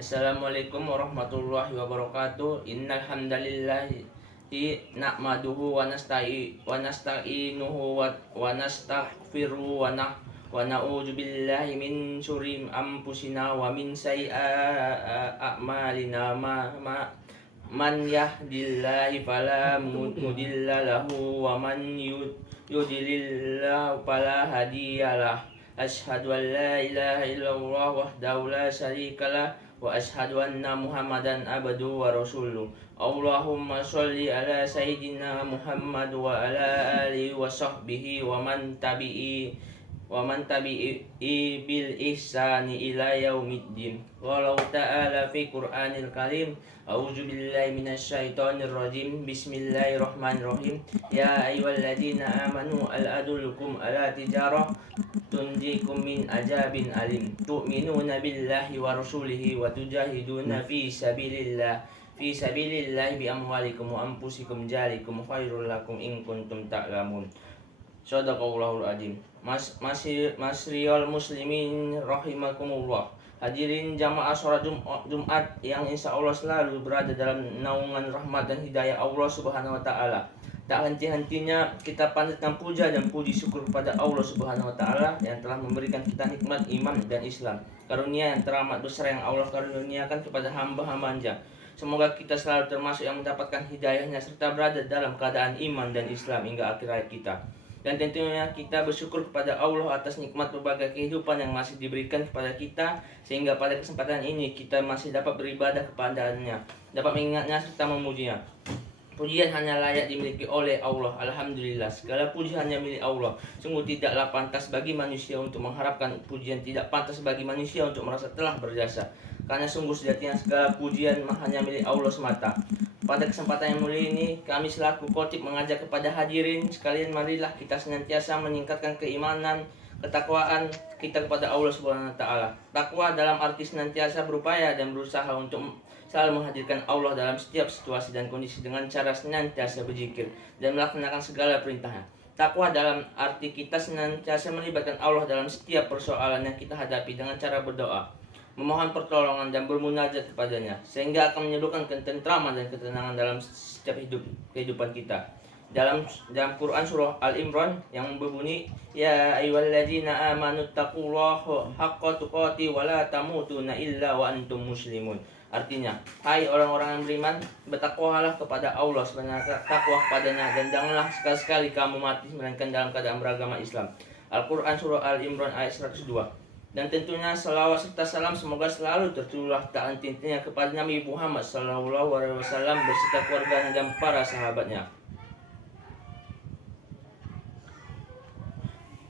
Assalamualaikum warahmatullahi wabarakatuh. Innal hamdalillahi nahmaduhu wa nasta'inuhu wa nastaghfiruhu wa na'udzu billahi min syururi anfusina wa min sayyi'ati a'malina man yahdihillahu fala mudilla lahu wa man yudlil fala hadiyalah. Asyhadu an la ilaha illallah wahdahu la syarikalah wa asyhadu anna Muhammadan abduhu wa rasuluh. Allahumma sholli ala sayyidina Muhammad wa ala alihi wa sahbihi wa man tabi'i bil ihsani ila yaumiddin. Wallahu ta'ala fi Qur'anil Karim. A'udzu billahi minasyaitonir rajim. Bismillahirrahmanirrahim. Ya ayyuhalladzina amanu al adullukum ala tijarah tunjikum min ajabin alim. Tu'minuna billahi wa rasulihi wa tujahiduna fi sabilillah bi amwalikum wa anfusikum jalikum khairul lakum in kuntum ta'lamun. Shadaqallahul adzim. Masriul muslimin rahimakumullah. Hadirin jamaah sholat Jumat yang insya Allah selalu berada dalam naungan rahmat dan hidayah Allah Subhanahu wa Ta'ala. Tak henti-hentinya kita panjatkan puja dan puji syukur kepada Allah Subhanahu wa Ta'ala yang telah memberikan kita nikmat iman dan Islam. Karunia yang teramat besar yang Allah karuniakan kepada hamba-hambanya. Semoga kita selalu termasuk yang mendapatkan hidayahnya serta berada dalam keadaan iman dan Islam hingga akhir hayat kita. Dan tentunya kita bersyukur kepada Allah atas nikmat berbagai kehidupan yang masih diberikan kepada kita, sehingga pada kesempatan ini kita masih dapat beribadah kepadanya, dapat mengingatnya serta memujinya. Pujian hanya layak dimiliki oleh Allah. Alhamdulillah, segala puji hanya milik Allah. Sungguh tidaklah pantas bagi manusia untuk mengharapkan pujian, tidak pantas bagi manusia untuk merasa telah berjasa. Karena sungguh sejatinya segala pujian hanya milik Allah semata. Pada kesempatan yang mulia ini, kami selaku khotib mengajak kepada hadirin sekalian, marilah kita senantiasa meningkatkan keimanan, ketakwaan kita kepada Allah Subhanahu wa Ta'ala. Takwa dalam arti senantiasa berupaya dan berusaha untuk selalu menghadirkan Allah dalam setiap situasi dan kondisi dengan cara senantiasa berzikir dan melaksanakan segala perintahnya. Takwa dalam arti kita senantiasa melibatkan Allah dalam setiap persoalan yang kita hadapi dengan cara berdoa, memohon pertolongan dan bermunajat kepadanya, sehingga akan menyebabkan ketentraman dan ketenangan dalam setiap kehidupan kita. Dalam Quran surah Al-Imran yang berbunyi, Ya ayyuhalladzina amanu taqullaha haqqa tuqatih wa la tamutunna illa wa antum muslimun. Artinya, hai orang-orang yang beriman, bertakwalah kepada Allah sebenarnya takwa kepadanya, dan janganlah sekali-sekali kamu mati melainkan dalam keadaan beragama Islam. Al-Quran surah Al-Imran ayat 102. Dan tentunya salawat serta salam semoga selalu tercurah tak henti-hentinya kepada Nabi Muhammad SAW beserta keluarganya dan para sahabatnya.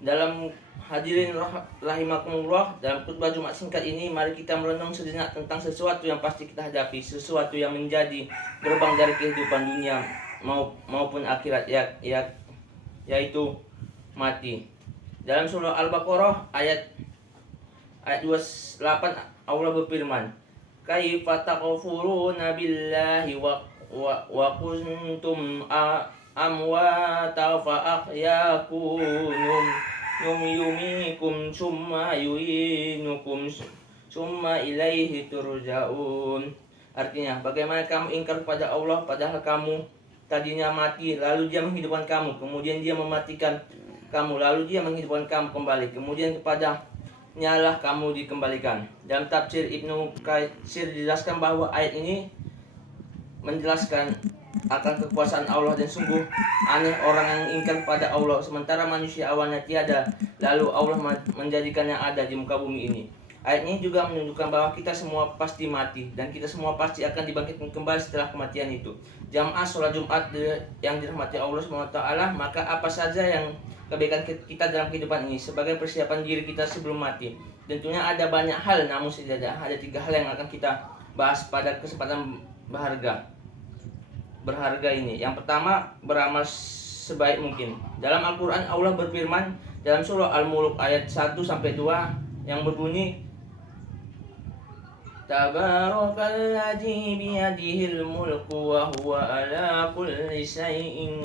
Dalam hadirin rahimakumullah, dalam khutbah Jumat singkat ini, mari kita merenung sejenak tentang sesuatu yang pasti kita hadapi, sesuatu yang menjadi gerbang dari kehidupan dunia maupun akhirat, yaitu mati. Dalam surah Al-Baqarah ayat 28 Allah berfirman, Kaifa takfuruna billahi wa kuntum amwata fa ahyakum yumikum summa yuinukum summa ilaihi turja'un. Artinya, bagaimana kamu ingkar kepada Allah padahal kamu tadinya mati, lalu Dia menghidupkan kamu, kemudian Dia mematikan kamu, lalu Dia menghidupkan kamu kembali, kemudian kepada nyalah kamu dikembalikan. Dalam tafsir Ibnu Katsir dijelaskan bahwa ayat ini menjelaskan akan kekuasaan Allah, dan sungguh aneh orang yang ingkar kepada Allah sementara manusia awalnya tiada, lalu Allah menjadikan yang ada di muka bumi ini. Ayat ini juga menunjukkan bahwa kita semua pasti mati dan kita semua pasti akan dibangkitkan kembali setelah kematian itu. Jamaah sholat Jumat yang dirahmati Allah SWT, maka apa saja yang kebaikan kita dalam kehidupan ini sebagai persiapan diri kita sebelum mati? Tentunya ada banyak hal, namun setidaknya ada 3 hal yang akan kita bahas pada kesempatan berharga ini. Yang pertama, beramal sebaik mungkin. Dalam Al-Quran Allah berfirman dalam surah Al-Mulk ayat 1-2 yang berbunyi, Tabarakalladzi biyadihil mulku wa huwa ala kulli syai'in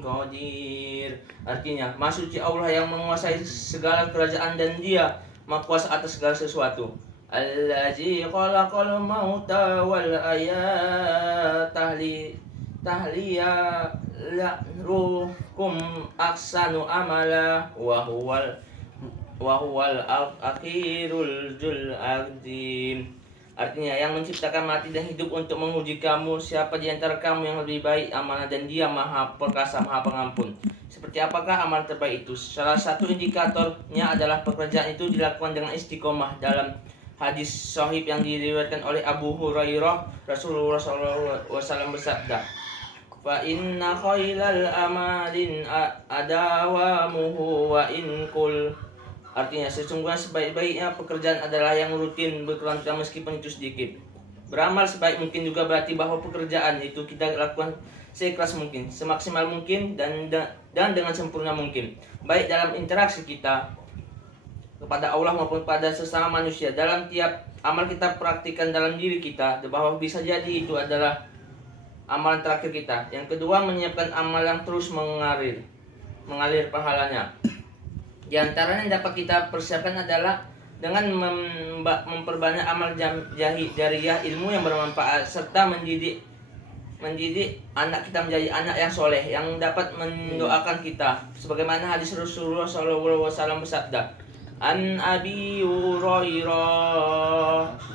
qadir. Artinya, Maha Suci Allah yang menguasai segala kerajaan dan Dia Maha Kuasa atas segala sesuatu. Allazi khalaqal mauta wal hayata tahliyarukum ahsanu amala wa huwal akhirul jul azim. Artinya, yang menciptakan mati dan hidup untuk menguji kamu, siapa di antara kamu yang lebih baik amalnya, dan Dia Maha Perkasa, Maha Pengampun. Seperti apakah amal terbaik itu? Salah satu indikatornya adalah pekerjaan itu dilakukan dengan istiqomah. Dalam hadis sahih yang diriwayatkan oleh Abu Hurairah, Rasulullah SAW bersabda, "Fa inna khailal amalin adawamuhu wa in kul." Artinya, sesungguhnya sebaik-baiknya pekerjaan adalah yang rutin berkelanjutan meskipun itu sedikit. Beramal sebaik mungkin juga berarti bahwa pekerjaan itu kita lakukan seikhlas mungkin, semaksimal mungkin, dan dengan sempurna mungkin. Baik dalam interaksi kita kepada Allah maupun pada sesama manusia. Dalam tiap amal kita praktikkan dalam diri kita, bahwa bisa jadi itu adalah amalan terakhir kita. Yang kedua, menyiapkan amal yang terus mengalir pahalanya. Di antaranya yang dapat kita persiapkan adalah dengan memperbanyak amal jariyah, ilmu yang bermanfaat, serta mendidik anak kita menjadi anak yang soleh, yang dapat mendoakan kita. Sebagaimana hadis Rasulullah SAW bersabda, "An Abi Hurairah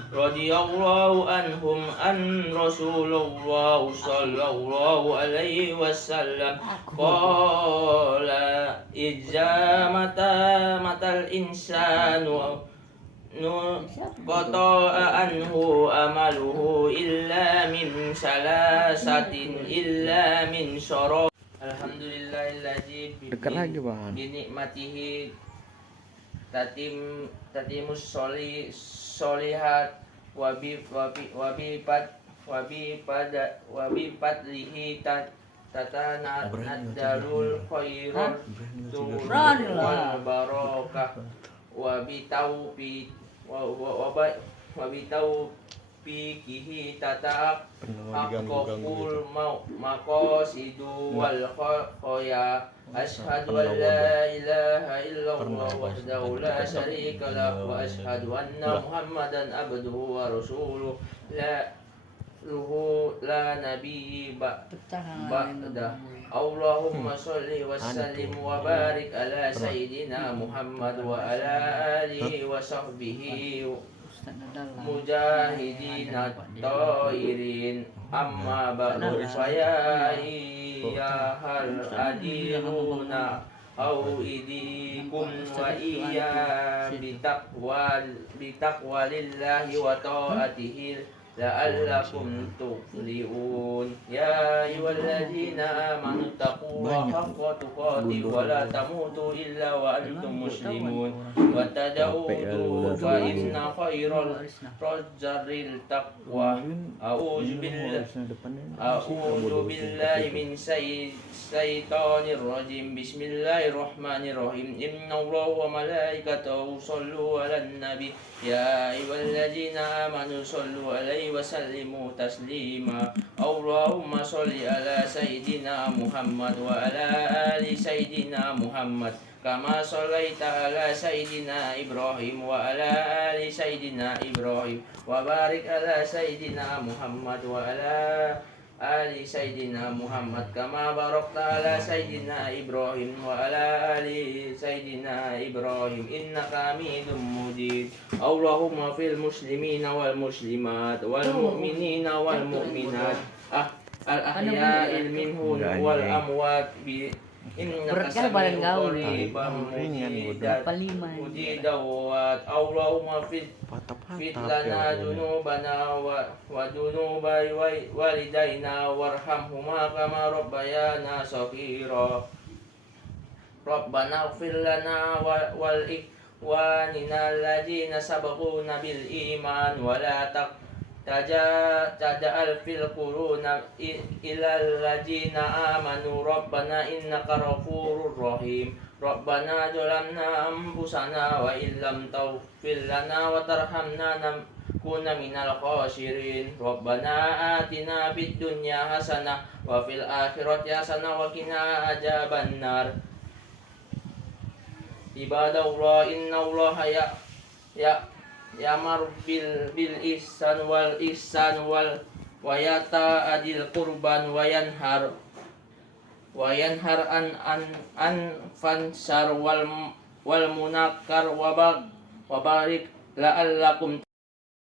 radhiyallahu anhum an Rasulullah sallallahu alaihi wasallam qala matal insanu qata'a anhu amaluhu illa min salasatin illa min syarab." Alhamdulillahilladzi binikmatihi tatimus solihat wa bi fadlihi tatanaddarul khairul wal barakah wa bi taufiqihi tataqul maqasidu wal khoya. Asyhadu an la ilaha illallah wahdahu la syarika lah wa asyhadu anna Muhammadan abduhu wa rasuluh la nabiyyi ba'dah. Allahumma sholli wa sallim wa barik ala sayyidina Muhammad wa ala alihi wa sahbihi mujahidin at-tairin. Amma ba'du faya hal adiruna au idikum wa iya bitaqwalillahi wa ta'atihi la'allakum tuflihun. Ya ayyuhalladzina amanu taqullaha haqqa tuqatih wa la tamutu illa wa antum muslimun wa tadawudu fa inna khairal rajulil taqwa. A'udzu billahi min syaitonir rajim. Bismillahirrahmanirrahim. Innallaha wa malaikatahu yusholluna 'alan nabi ya ayyuhalladzina amanu shollu 'alaihi wa sallimu taslima. Allahumma sholli ala sayyidina Muhammad wa ala ali sayyidina Muhammad kama shallaita ala sayyidina Ibrahim wa ala ali sayyidina Ibrahim wa barik ala sayyidina Muhammad wa ala ali sayyidina Muhammad kama barakta ala sayyidina Ibrahim wa ala ali sayyidina Ibrahim innaka Hamidum Majid. Allahumma fil muslimina wal muslimat wal mu'minina wal mu'minat al ahya'il minhum wal amwat bi innaka sami'un qaribun mujidawat. Allahumma fit lana dunubana wa dunuba walidaina warhamhuma kama rabbayana shaghira. Rabbana ighfir lana wal ikhwanina alladzina sabaquna bil iman wa la taj'al fil qulubina ilal ladzina amanu rabbana innaka ghafurur rahim. Rabbana zalamna anfusana wa illam taghfir lana wa tarhamna nakunanna minal khasirin. Rabbana atina fid dunya hasanah wa fil akhirati hasanah wa qina adzabannar. Ibadallah innallaha ya'mur bil ihsan wa yata adil qurban wa yanhar an fansar wal munakkar wa barik la'allakum